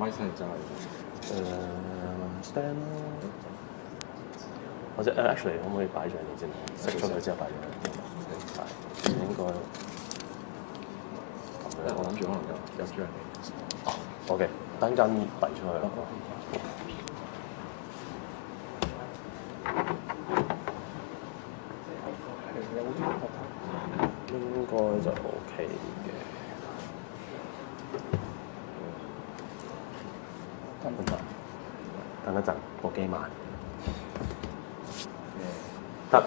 咪晒就係stand 或者actually 可唔可以擺上嚟先？熄咗佢之後擺上嚟，應該咁樣。我諗住可能有張嚟。OK， 等陣遞出去啦。應該就 OK 嘅。等一陣，部機慢。得。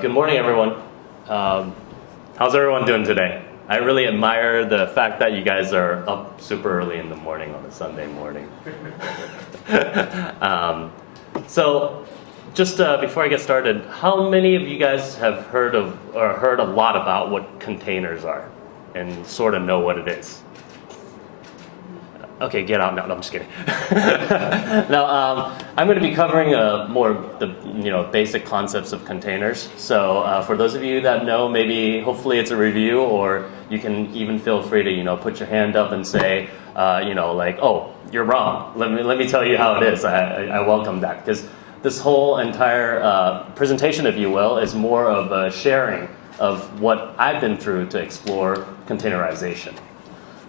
Good morning, everyone. How's everyone doing today? I really admire the fact that you guys are up super early in the morning on a Sunday morning. So, just before I get started, how many of you guys have heard of or heard a lot about what containers are and sort of know what it is? Okay, get out now. No, I'm just kidding. Now, I'm going to be covering more the basic concepts of containers. So for those of you that know, maybe hopefully it's a review, or you can even feel free to put your hand up and say, like, oh, you're wrong. Let me tell you how it is. I welcome that, because this whole entire presentation, if you will, is more of a sharing of what I've been through to explore containerization.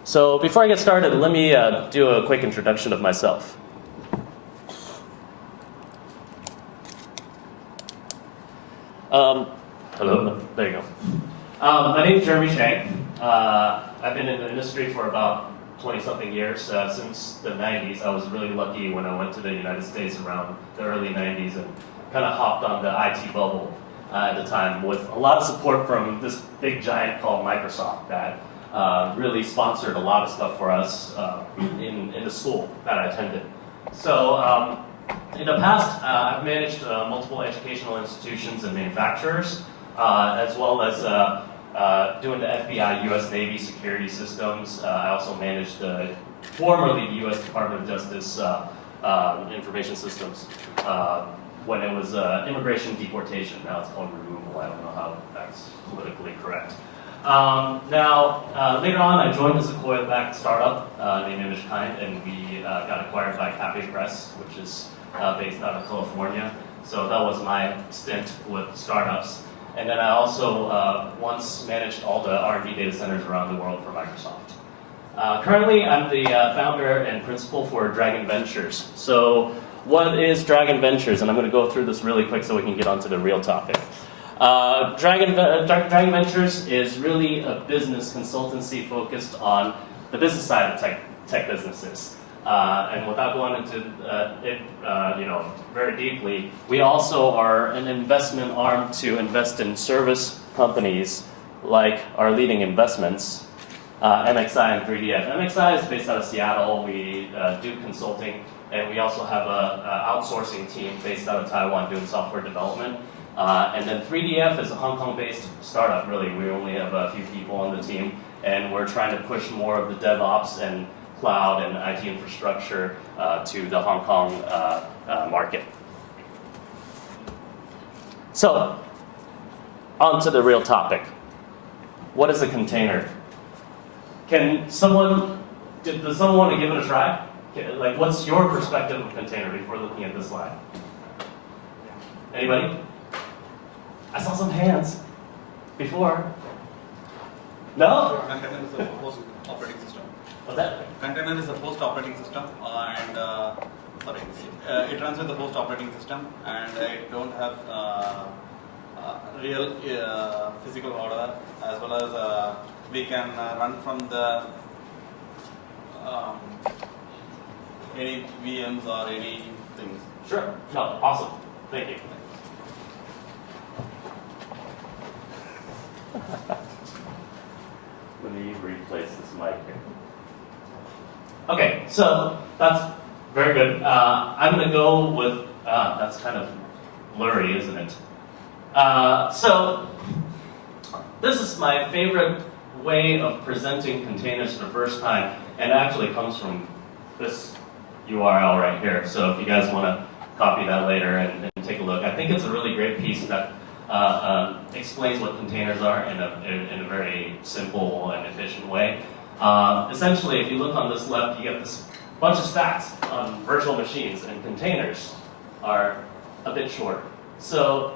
So before I get started, let me do a quick introduction of myself. Hello, there you go. My name is Jeremy Cheng. I've been in the industry for about 20-something years, since the 90s. I was really lucky when I went to the United States around the early 90s and kind of hopped on the IT bubble at the time with a lot of support from this big giant called Microsoft that really sponsored a lot of stuff for us in the school that I attended. So in the past, I've managed multiple educational institutions and manufacturers, as well as doing the FBI, US Navy security systems. I also managed the formerly US Department of Justice information systems when it was immigration deportation. Now it's called removal. I don't know how that's politically correct. Now, later on, I joined a Sequoia-backed startup named Nginx, and we got acquired by Cafe Press, which is based out of California. So that was my stint with startups. And then I also once managed all the R&D data centers around the world for Microsoft. Currently, I'm the founder and principal for Dragon Ventures. So what is Dragon Ventures? And I'm going to go through this really quick so we can get onto the real topic. Dragon Ventures is really a business consultancy focused on the business side of tech businesses. And without going into it very deeply, we also are an investment arm to invest in service companies like our leading investments, MXI and 3DF. MXI is based out of Seattle. We do consulting, and we also have an outsourcing team based out of Taiwan doing software development. And then 3DF is a Hong Kong-based startup, really. We only have a few people on the team, and we're trying to push more of the DevOps and cloud and IT infrastructure to the Hong Kong market. So, on to the real topic. What is a container? Does someone want to give it a try? Like, what's your perspective of container before looking at this slide? Anybody? I saw some hands before. No? Container is a host operating system. What's that? Container is a host operating system, and it runs with the host operating system, and it don't have real physical hardware, as well as we can run from the any VMs or any things. Sure. No, awesome. Thank you. Let me replace this mic here. Okay, so that's very good. I'm going to go with, that's kind of blurry, isn't it? So this is my favorite way of presenting containers for the first time, and it actually comes from this URL right here. So if you guys want to copy that later and take a look, I think it's a really great piece that explains what containers are in a very simple and efficient way. Essentially, if you look on this left, you get this bunch of stats on virtual machines, and containers are a bit shorter. So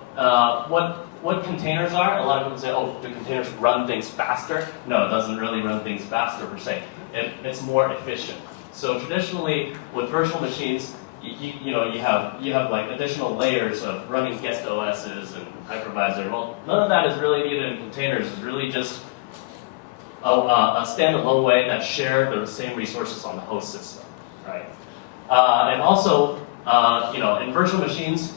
what containers are, a lot of people say, oh, do containers run things faster? No, it doesn't really run things faster per se. It's more efficient. So traditionally, with virtual machines, you have like additional layers of running guest OSs and hypervisor. Well, none of that is really needed in containers. It's really just a standalone way that share the same resources on the host system, right? And also, in virtual machines,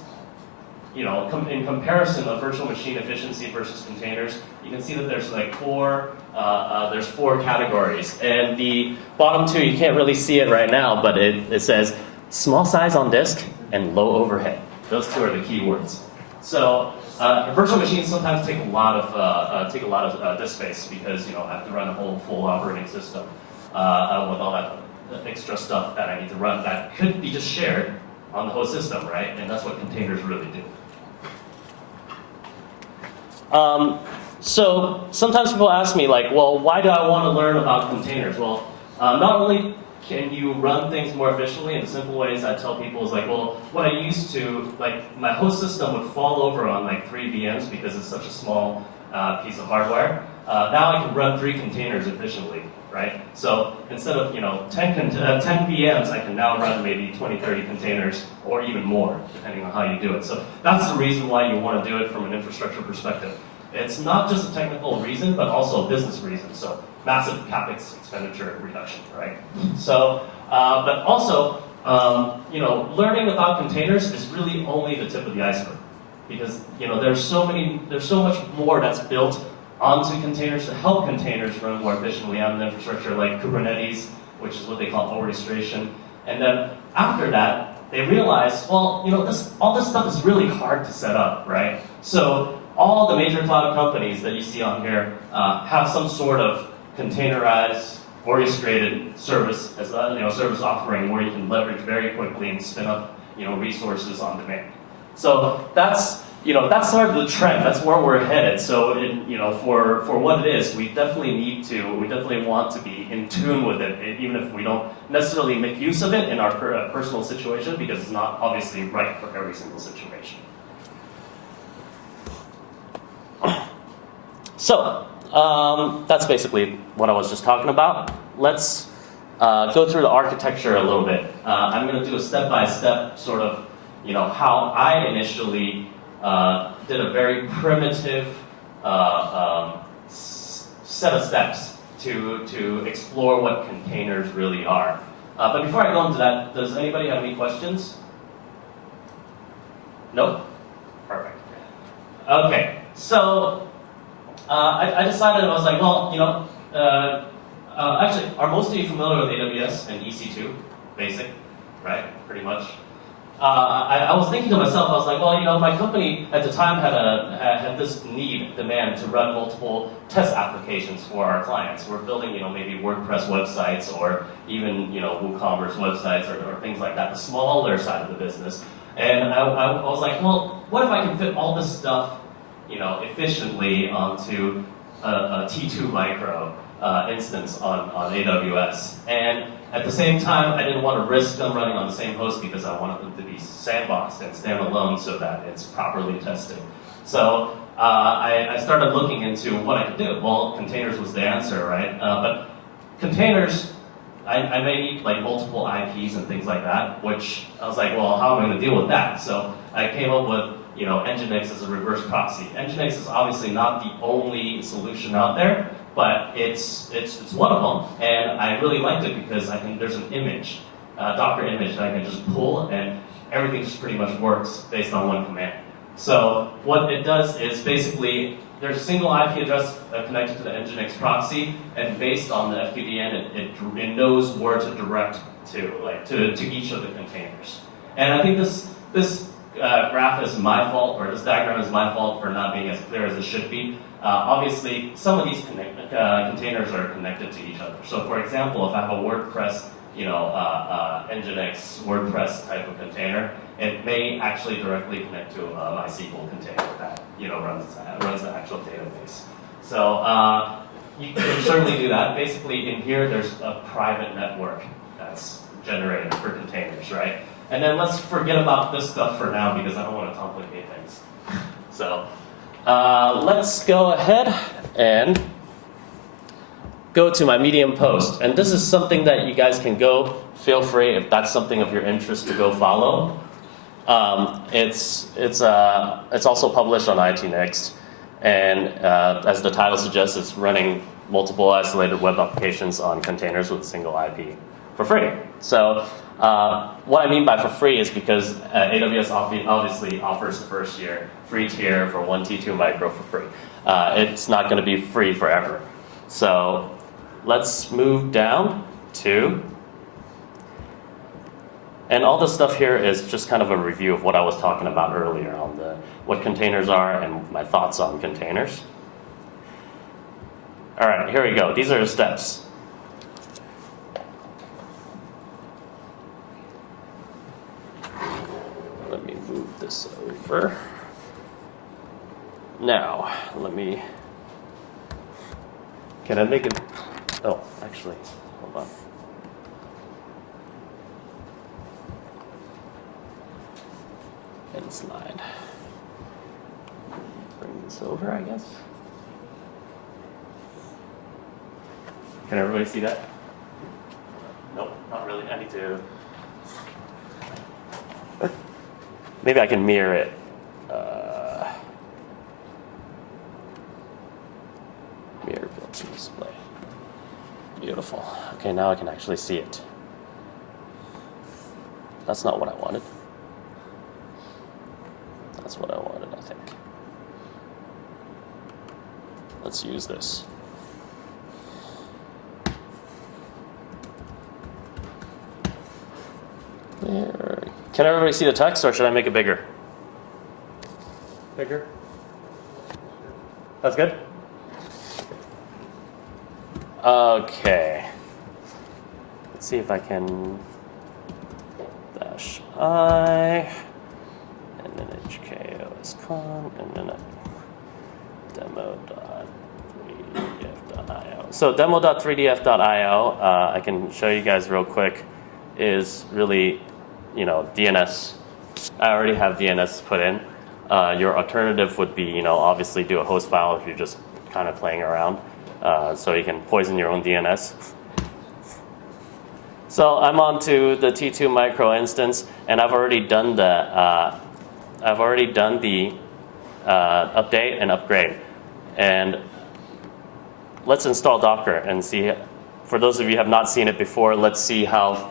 in comparison of virtual machine efficiency versus containers, you can see that there's like four categories. And the bottom two, you can't really see it right now, but it says small size on disk and low overhead. Those two are the keywords. So virtual machines sometimes take a lot of disk space because I have to run a whole full operating system with all that extra stuff that I need to run that could be just shared on the host system, right? And that's what containers really do. So sometimes people ask me, like, well, why do I want to learn about containers? Well, not only can you run things more efficiently in the simple ways I tell people is like, well, what I used to, like, my host system would fall over on like 3 VMs because it's such a small piece of hardware. Now I can run 3 containers efficiently, right? So instead of 10 VMs, I can now run maybe 20, 30 containers, or even more, depending on how you do it. So that's the reason why you want to do it from an infrastructure perspective. It's not just a technical reason, but also a business reason. So massive CapEx expenditure reduction, right? So, but also, learning about containers is really only the tip of the iceberg, because there's so much more that's built onto containers to help containers run more efficiently on the infrastructure, like Kubernetes, which is what they call orchestration. And then after that, they realize, well, all this stuff is really hard to set up, right? So all the major cloud companies that you see on here have some sort of containerized, orchestrated service as a service offering where you can leverage very quickly and spin up resources on demand. So that's sort of the trend. That's where we're headed. So for what it is, we definitely want to be in tune with it, even if we don't necessarily make use of it in our personal situation, because it's not obviously right for every single situation. So that's basically what I was just talking about. Let's go through the architecture a little bit. I'm going to do a step-by-step sort of, how I initially did a very primitive set of steps to explore what containers really are. But before I go into that, does anybody have any questions? No? Perfect. Okay, so I decided, I was like, well, actually, are most of you familiar with AWS and EC2, basic, right? Pretty much. I was thinking to myself, I was like, well, my company at the time had this demand to run multiple test applications for our clients. We're building, maybe WordPress websites or even, WooCommerce websites or things like that, the smaller side of the business. And I was like, well, what if I can fit all this stuff, efficiently onto a T2 micro instance on AWS. And at the same time, I didn't want to risk them running on the same host because I wanted them to be sandboxed and standalone so that it's properly tested. So I started looking into what I could do. Well, containers was the answer, right? But containers, I may need like multiple IPs and things like that, which I was like, well, how am I going to deal with that? So I came up with Nginx as a reverse proxy. Nginx is obviously not the only solution out there, but it's one of them, and I really liked it because I think there's an image, a Docker image that I can just pull, and everything just pretty much works based on one command. So what it does is basically there's a single IP address connected to the Nginx proxy, and based on the FQDN, it knows where to direct to each of the containers. And I think this graph is my fault, or this diagram is my fault for not being as clear as it should be. Obviously, some of these containers are connected to each other. So for example, if I have a WordPress Nginx WordPress type of container, it may actually directly connect to a MySQL container that runs the actual database. So you can certainly do that. Basically, in here, there's a private network that's generated for containers, right? And then let's forget about this stuff for now because I don't want to complicate things. So let's go ahead and go to my Medium post. And this is something that you guys can go, feel free if that's something of your interest to go follow. It's also published on ITNext. And as the title suggests, it's running multiple isolated web applications on containers with a single IP for free. So what I mean by for free is because AWS obviously offers the first year free tier for 1 T2 micro for free. It's not going to be free forever. So let's move down to, and all this stuff here is just kind of a review of what I was talking about earlier on what containers are and my thoughts on containers. All right, here we go. These are the steps. Let me move this over. Now, can I make it? Oh, actually, hold on. End slide. Bring this over, I guess. Can everybody see that? Nope, not really. I need to. Maybe I can mirror it. Mirror built to display. Beautiful. Okay, now I can actually see it. That's not what I wanted. That's what I wanted, I think. Let's use this. There. Can everybody see the text, or should I make it bigger? Bigger? That's good? Okay. Let's see if I can -I and then hkoscon and then demo.3df.io. So demo.3df.io, I can show you guys real quick, is really, DNS. I already have DNS put in. Your alternative would be, obviously do a host file if you're just kind of playing around. So you can poison your own DNS. So I'm on to the T2 micro instance, and I've already done the update and upgrade. And let's install Docker and see. For those of you who have not seen it before, let's see how,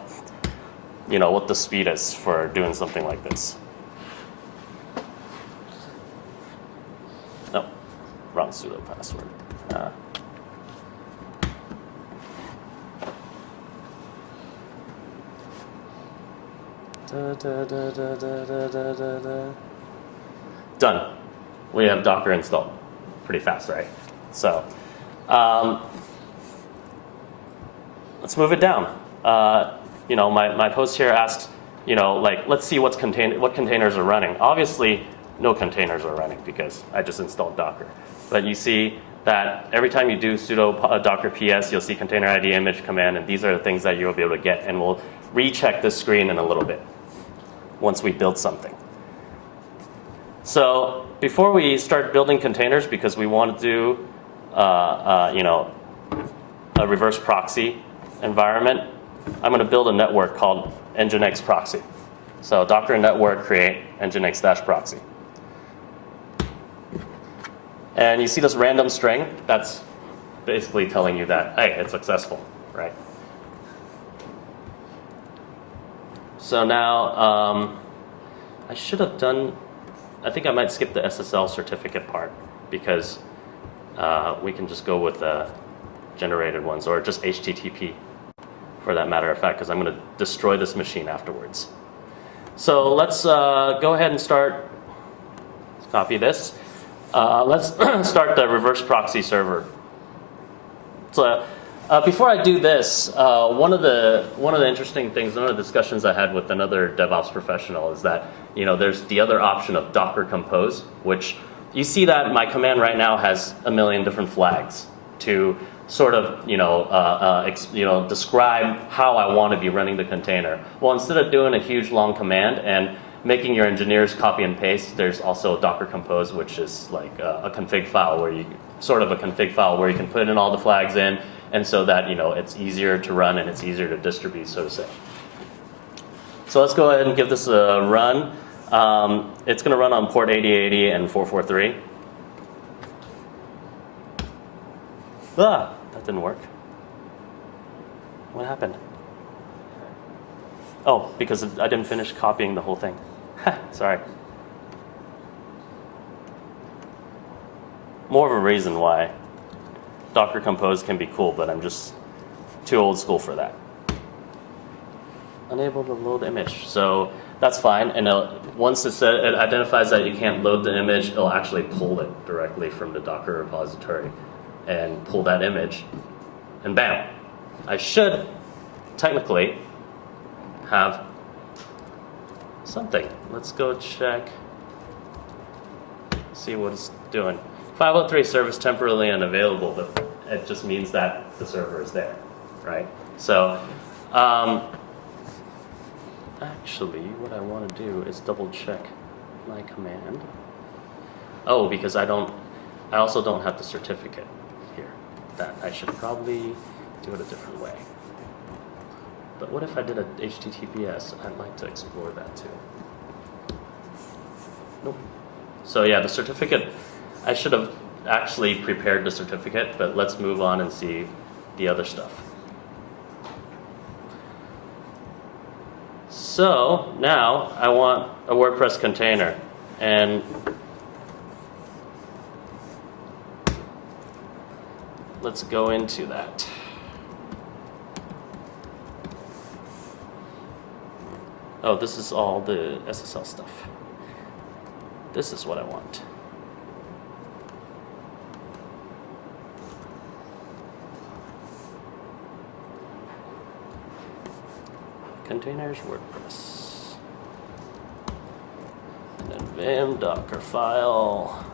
what the speed is for doing something like this. No, wrong sudo password. Done. We have Docker installed. Pretty fast, right? So let's move it down. My post here asked, let's see what containers are running. Obviously, no containers are running because I just installed Docker. But you see that every time you do sudo docker ps, you'll see container ID image command, and these are the things that you'll be able to get. And we'll recheck this screen in a little bit once we build something. So before we start building containers, because we want to do a reverse proxy environment, I'm going to build a network called Nginx Proxy. So Docker network create Nginx-proxy. And you see this random string? That's basically telling you that, hey, it's successful, right? So now, I should have done, I think I might skip the SSL certificate part because we can just go with the generated ones, or just HTTP for that matter of fact, because I'm going to destroy this machine afterwards. So let's go ahead and start. Let's copy this. Let's start the reverse proxy server. So Before I do this, one of the interesting things, one of the discussions I had with another DevOps professional is that there's the other option of Docker Compose, which you see that my command right now has a million different flags to sort of describe how I want to be running the container. Well, instead of doing a huge long command and making your engineers copy and paste, there's also Docker Compose, which is like a config file where you can put in all the flags in, and so that it's easier to run and it's easier to distribute, so to say. So let's go ahead and give this a run. It's going to run on port 8080 and 443. That didn't work. What happened? Oh, because I didn't finish copying the whole thing. Sorry. More of a reason why Docker Compose can be cool, but I'm just too old school for that. Unable to load image, so that's fine. And once it identifies that you can't load the image, it'll actually pull it directly from the Docker repository and pull that image, and bam, I should technically have something. Let's go check, see what it's doing. 503 service temporarily unavailable, but it just means that the server is there, right? So actually what I want to do is double check my command. Oh, because I also don't have the certificate here. That I should probably do it a different way. But what if I did a HTTPS? I'd like to explore that too. Nope. So yeah, the certificate, I should have actually prepared the certificate, but let's move on and see the other stuff. So now I want a WordPress container, and let's go into that. Oh, this is all the SSL stuff. This is what I want. Containers, WordPress. And then Vim, Docker file.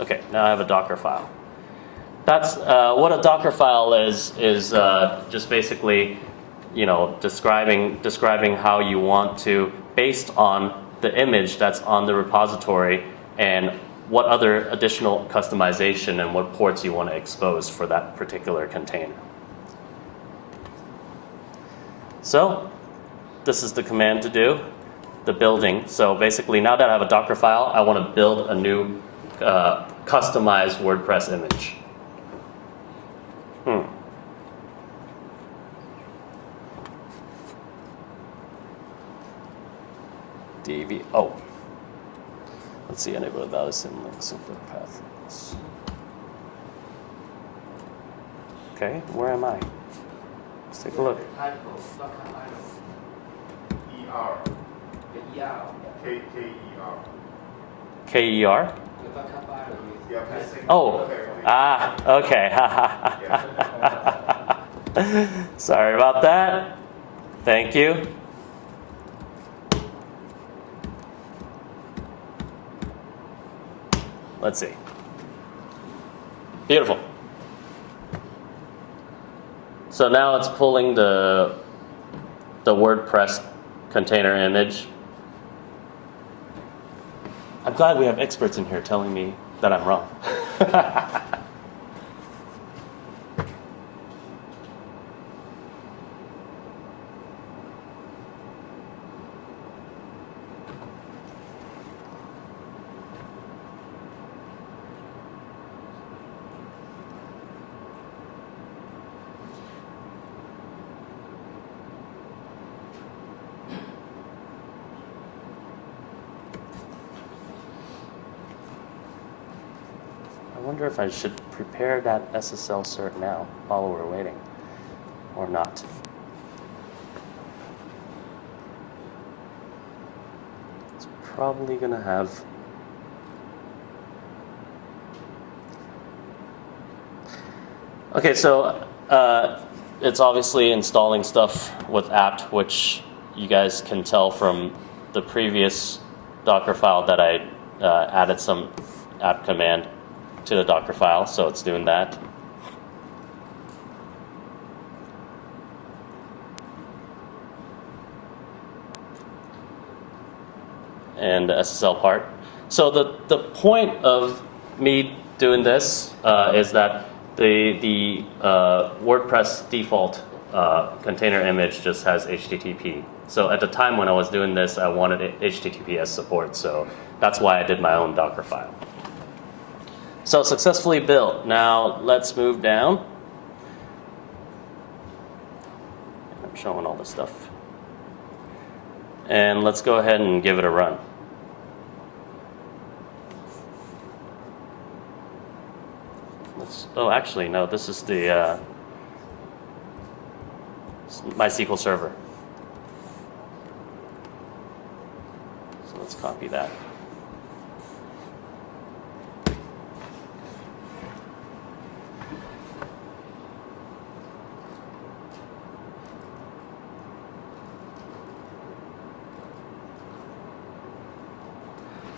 Okay, now I have a Docker file. That's what a Docker file is just basically, describing how you want to, based on the image that's on the repository and what other additional customization and what ports you want to expose for that particular container. So this is the command to do, the building. So basically now that I have a Docker file, I want to build a new customized WordPress image. DV, oh. Let's see, enable valid symlink super path. Okay, where am I? Let's take a look. K-E-R? Oh, okay. Sorry about that. Thank you. Let's see. Beautiful. So now it's pulling the WordPress container image. I'm glad we have experts in here telling me that I'm wrong. I wonder if I should prepare that SSL cert now while we're waiting, or not. It's probably going to have Okay, so it's obviously installing stuff with apt, which you guys can tell from the previous Docker file that I added some apt command to the Docker file, so it's doing that. And the SSL part. So the point of me doing this is that the WordPress default container image just has HTTP. So at the time when I was doing this, I wanted HTTPS support, so that's why I did my own Docker file. So successfully built. Now let's move down. I'm showing all this stuff. And let's go ahead and give it a run. Oh, actually, no, this is the MySQL server. So let's copy that.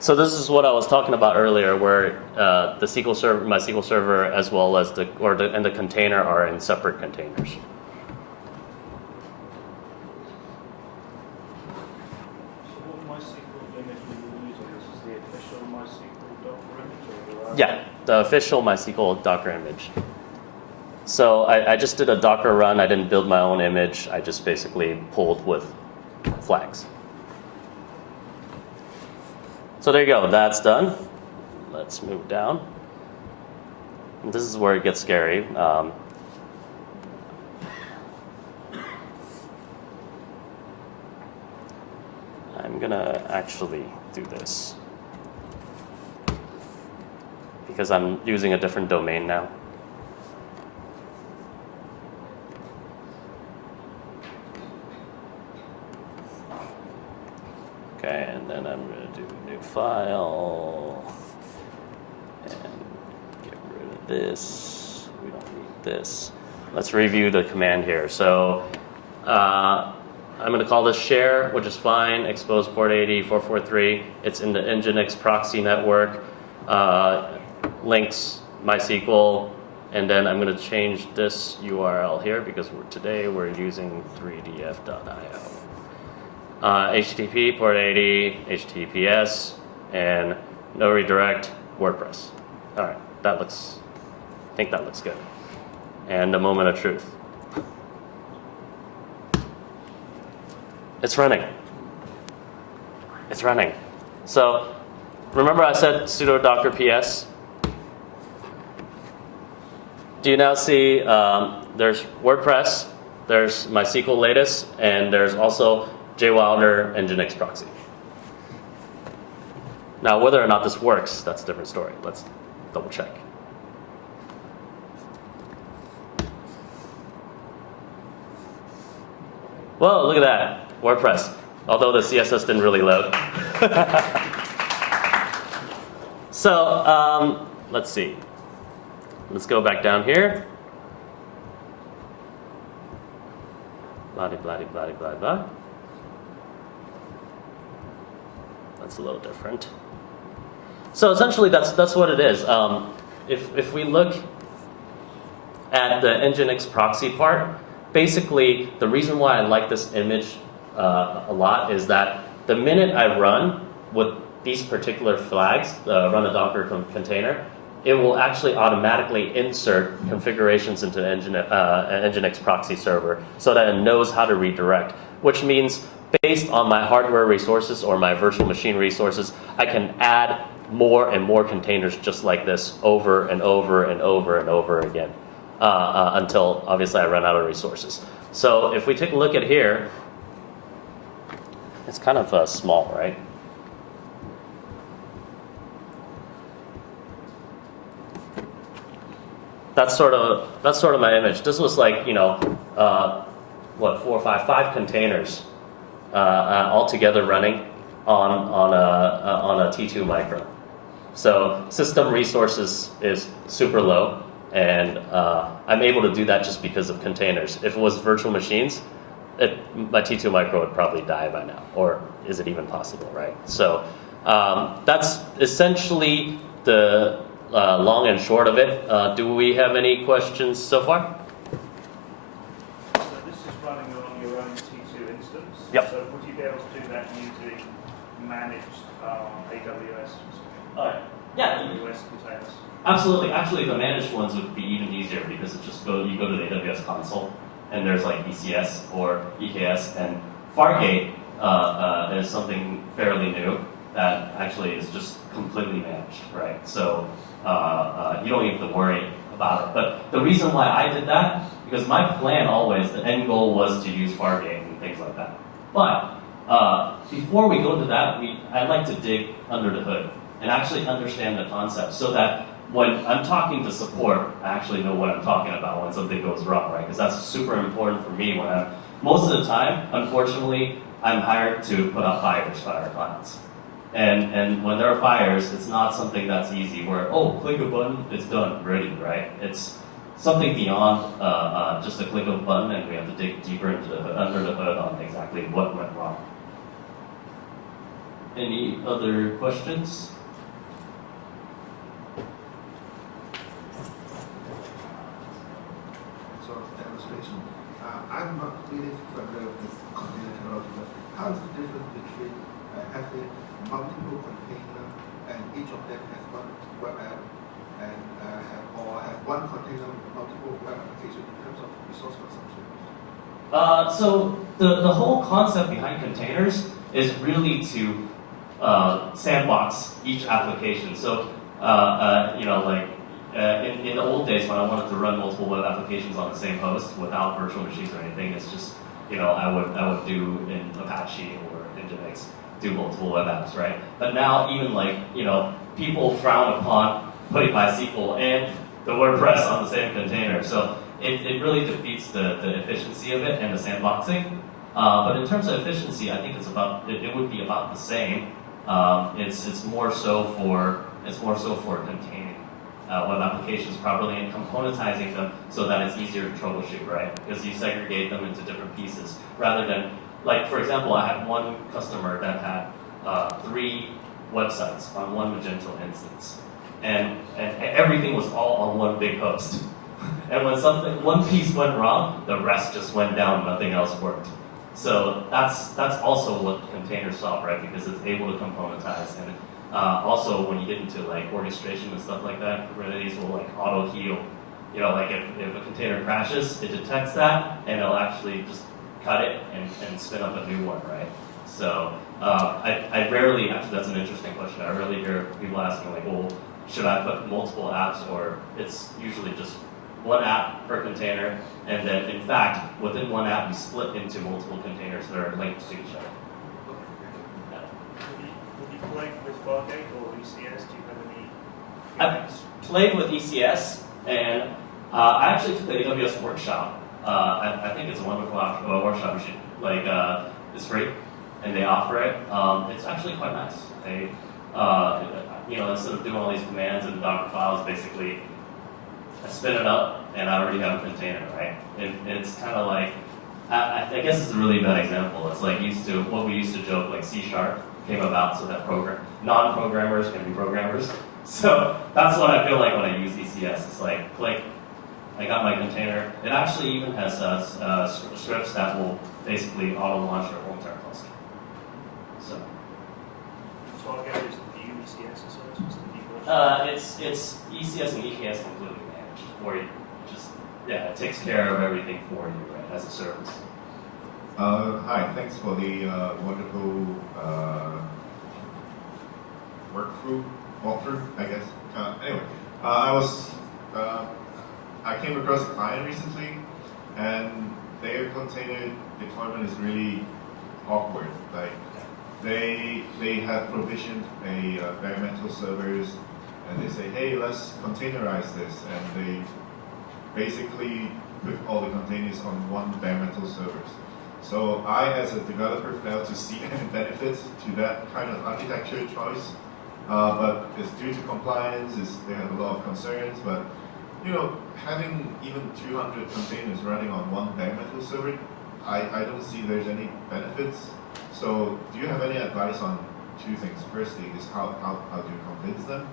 So this is what I was talking about earlier, where the SQL server, MySQL server, as well as and the container are in separate containers. So what MySQL image are you using? This is the official MySQL Docker image? Or Yeah, the official MySQL Docker image. So I just did a Docker run. I didn't build my own image. I just basically pulled with flags. So there you go, that's done. Let's move down. And this is where it gets scary. I'm gonna actually do this because I'm using a different domain now. Okay, and then I'm gonna do a new file and get rid of this. We don't need this. Let's review the command here. So I'm gonna call this share, which is fine. Expose port 80, 443. It's in the Nginx Proxy network. Links MySQL, and then I'm gonna change this URL here because today we're using 3df.io. HTTP port 80, HTTPS, and no redirect WordPress. All right, I think that looks good. And a moment of truth. It's running. It's running. So remember I said sudo docker ps? Do you now see there's WordPress, there's MySQL latest, and there's also JWilder and Nginx Proxy. Now, whether or not this works, that's a different story. Let's double check. Whoa, look at that, WordPress. Although the CSS didn't really load. So, let's see. Let's go back down here. Blah, blah, blah, blah, blah. That's a little different. So essentially, that's what it is. If we look at the Nginx proxy part, basically the reason why I like this image a lot is that the minute I run with these particular flags, run a Docker container, it will actually automatically insert configurations into Nginx proxy server so that it knows how to redirect, which means based on my hardware resources or my virtual machine resources, I can add more and more containers just like this over and over and over and over again until obviously I run out of resources. So if we take a look at here, it's kind of small, right? That's sort of my image. This was like, you know, what, 4 or 5 containers all together running on a T2 micro. So system resources is super low. And I'm able to do that just because of containers. If it was virtual machines, my T2 micro would probably die by now, or is it even possible, right? So that's essentially the long and short of it. Do we have any questions so far? So this is running on your own T2 instance. Yep. So would you be able to do that using managed AWS? Yeah, AWS containers? absolutely. Actually, the managed ones would be even easier because it just you go to the AWS console, and there's like ECS or EKS, and Fargate is something fairly new that actually is just completely managed, right? So you don't even have to worry about it. But the reason why I did that, because my plan always, the end goal was to use Fargate and things like that. But before we go to that, I'd like to dig under the hood and actually understand the concept so that when I'm talking to support, I actually know what I'm talking about when something goes wrong, right? Because that's super important for me when most of the time, unfortunately, I'm hired to put out fires by our clients. And when there are fires, it's not something that's easy where, oh, click a button, it's done, ready, right? It's something beyond just a click of a button, and we have to dig deeper under the hood on exactly what went wrong. Any other questions? So demonstration. I'm not really familiar with this container technology, but how is the difference between having multiple containers and each of them has one web app and have one container with multiple web applications in terms of resource consumption? So the whole concept behind containers is really to sandbox each application. So in the old days when I wanted to run multiple web applications on the same host without virtual machines or anything, it's just I would do in Apache or Nginx do multiple web apps, right? But now even people frown upon putting MySQL and the WordPress on the same container. So it really defeats the efficiency of it and the sandboxing. But in terms of efficiency, I think it would be about the same. It's more so for containing web applications properly and componentizing them so that it's easier to troubleshoot, right? Because you segregate them into different pieces rather than, like, for example, I had one customer that had 3 websites on one Magento instance, and everything was all on one big host. And when one piece went wrong, the rest just went down, nothing else worked. So that's also what containers solve, right? Because it's able to componentize, and also when you get into like orchestration and stuff like that, Kubernetes will like auto heal. Like if a container crashes, it detects that and it'll actually just cut it and spin up a new one, right? So I rarely, actually that's an interesting question, I rarely hear people asking like, well, should I put multiple apps, or it's usually just one app per container, and then in fact, within one app, we split into multiple containers that are linked to each other. Have you played with Fargate or ECS? Do you have any I've feelings? played with ECS, and I actually took the AWS workshop. I think it's a wonderful workshop. You should, it's free, and they offer it. It's actually quite nice. They, instead of doing all these commands and Docker files, basically, I spin it up, and I already have a container, right? And it's kind of like, I guess it's a really bad example. It's like what we used to joke, like C# came about so that non-programmers can be programmers. So that's what I feel like when I use ECS. It's like, click, I got my container. It actually even has scripts that will basically auto-launch your whole entire cluster. So. Fargate is the new ECS, so it's just the new version? It's ECS and EKS completely managed, where you just, it takes care of everything for you, right, as a service. Hi, thanks for the wonderful walkthrough, I guess. Anyway, I came across a client recently, and their container deployment is really awkward. Like, they have provisioned a bare metal servers, and they say, hey, let's containerize this, and they basically put all the containers on one bare metal servers. So I, as a developer, fail to see any benefits to that kind of architecture choice. But it's due to compliance, they have a lot of concerns, but you know, having even 200 containers running on one bare metal server, I don't see there's any benefits. So do you have any advice on two things? Firstly is how do you convince them?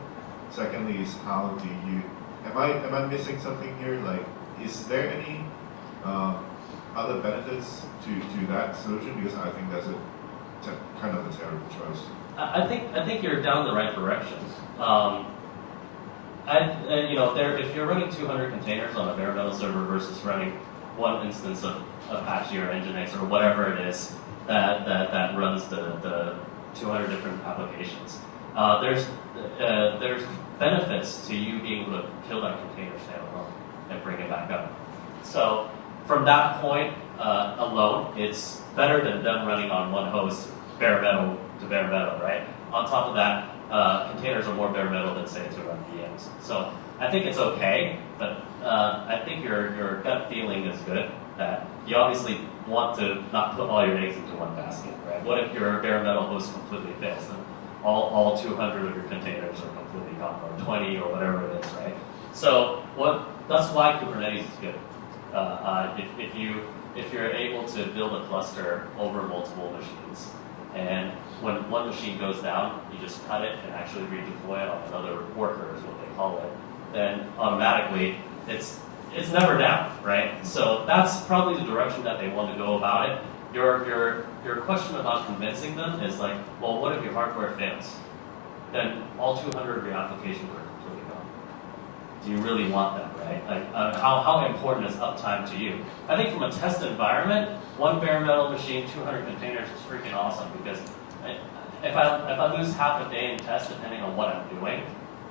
Secondly is how do you, am I missing something here? Like, is there any other benefits to that solution? Because I think that's kind of a terrible choice. I think you're down the right direction. You know, if you're running 200 containers on a bare metal server versus running one instance of Apache or Nginx or whatever it is that runs the 200 different applications, there's benefits to you being able to kill that container standalone and bring it back up. So from that point alone, it's better than them running on one host, bare metal to bare metal, right? On top of that, containers are more bare metal than, say, to run VMs. So I think it's okay, but I think your gut feeling is good, that you obviously want to not put all your eggs into one basket, right? What if your bare metal host completely fails? Then all 200 of your containers are completely gone, or 20, or whatever it is, right? So that's why Kubernetes is good. If you're able to build a cluster over multiple machines, and when one machine goes down, you just cut it and actually redeploy it on another worker, is what they call it, then automatically it's never down, right? So that's probably the direction that they want to go about it. Your question about convincing them is like, well, what if your hardware fails? Then all 200 of your applications are completely gone. Do you really want that, right? Like, how important is uptime to you? I think from a test environment, one bare metal machine, 200 containers is freaking awesome, because if I lose half a day in test, depending on what I'm doing,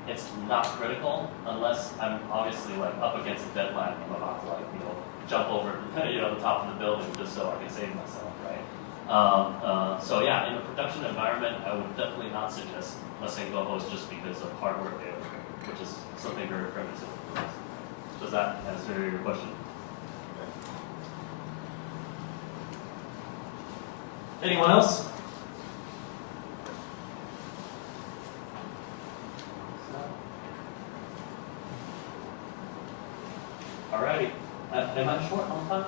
it's not critical unless I'm obviously like up against a deadline. I'm about to jump over the top of the building just so I can save myself, right? So yeah, in a production environment, I would definitely not suggest a single host just because of hardware failure, which is something very primitive. Does that answer your question? Anyone else? Alrighty. Am I short on time?